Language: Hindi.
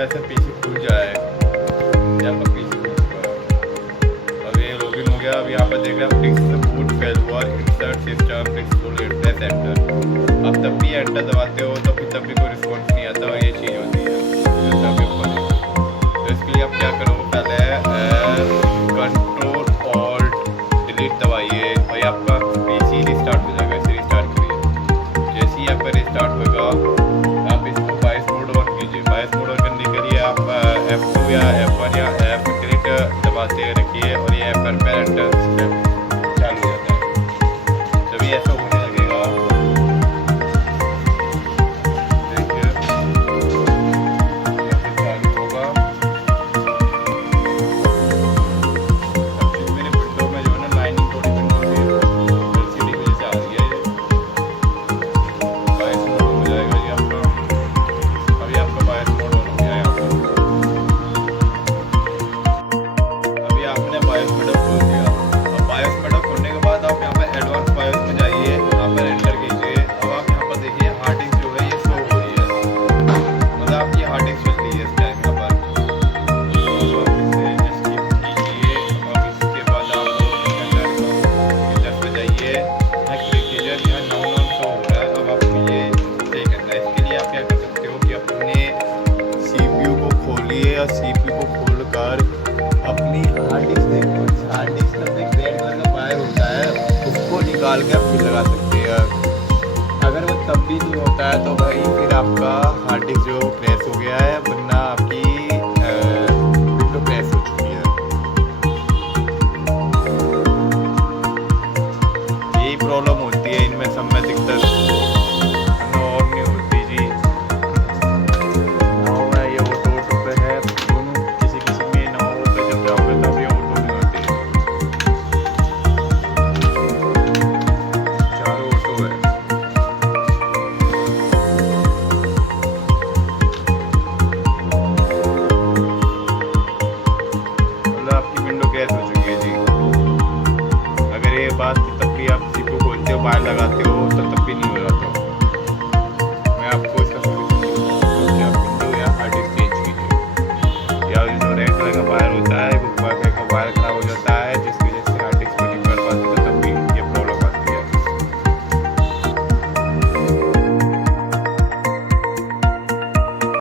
ऐसे पीसी खुल जाए, या आपका पीसी खुल चुका है। अब ये लॉगिन हो गया। अब यहाँ पर देख रहे हैं फिक्स बूट फेल हुआ, insert system fix full address enter. अब तब भी एंटर दबाते हो तो फिर तब भी कोई रिस्पॉन्स नहीं आता और ये चीज़ होती है। तो इसके लिए आप क्या करो, पहले कंट्रोल ऑल्ट डिलीट दबाइए और ये आपका पीसी रिस्टार्ट हो जाएगा। इसे रिस्टार्ट करिए। जैसे ही आपका रिस्टार्ट होगा आप इसको बाइस मोड ऑन कीजिए। बाइस मोड ऑन करने के लिए आप F2 या F1 या F3 दबाते रखिए और ये एपर पेरेंट चालू हो जाता है। जब ये ऐसा होने लगेगा देखिए चालू होगा। मेरे विंडो में जो है ना लाइनिंग थोड़ी विंडो से LCD वजह से आ रही है। बाइस मोड हो जाएगा ये आपका। अभी आपका बाइस मोड ऑन हो गया है यहाँ पर। अभी आपने बायोस मेडल खोल दिया। अब बायोस मेडल खोलने के बाद आप यहाँ पर एडवांस बायोस में जाइए, यहाँ पर एंटर कीजिए। अब आप यहाँ पर देखिए हार्ड डिस्क जो है ये शो हो रही है, मतलब आपकी हार्ड डिस्क चल रही है इस टाइम यहाँ पर। तो इसे स्किप कीजिए और इसके बाद आप फीचर्स पे जाइए, यहाँ क्लिक कीजिए। यहाँ नाउ शो हो रहा है। अब आपको ये सही करना है। इसके लिए आप क्या कर सकते हो कि अपने CPU को खोलिए और CPU को खोलकर अपनी हार्ड डिस्क देखो। हार्ड डिस्क में एक रेड कलर का वायर होता है, उसको निकाल के आप फिर लगा सकते हैं। अगर वो तब भी नहीं होता है तो भाई फिर आपका हार्ड डिस्क जो क्रैश हो गया है, वरना आपकी विंडो क्रैश हो चुकी है। यही प्रॉब्लम होती है इनमें सब में दिक्कत और नहीं होती जी। नाव है ये ऑटो पे है दोनों, किसी किसी में नाव पे जब जाओगे तब ये ऑटो नहीं होती है। चारों ऑटो है। मतलब आपकी विंडो क्रैश हो चुकी है जी। अगर ये बात तब भी आप सीपीयू खोलते हो, वायर लगाते हो तो तब भी नहीं हो रहा। तो मैं आपको इसका सॉल्यूशन दूंगा कि आप विंडो या हार्ड डिस्क चेंज कीजिए, या जो रेड कलर का वायर होता है